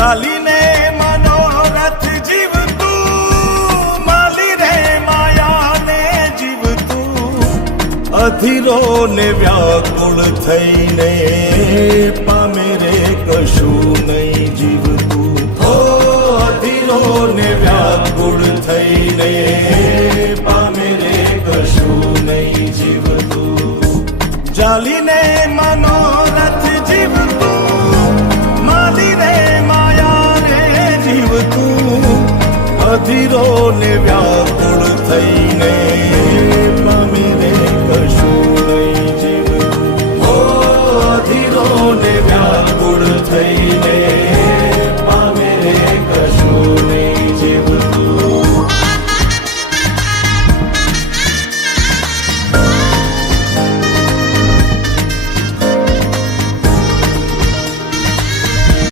ચાલીને મનોરથ જીવતું, માલી રે માયાને જીવતું, અધીરો ને વ્યાકુળ થઈને પામે રે કશું નહીં જીવતું. અધીરો ને વ્યાકુળ થઈને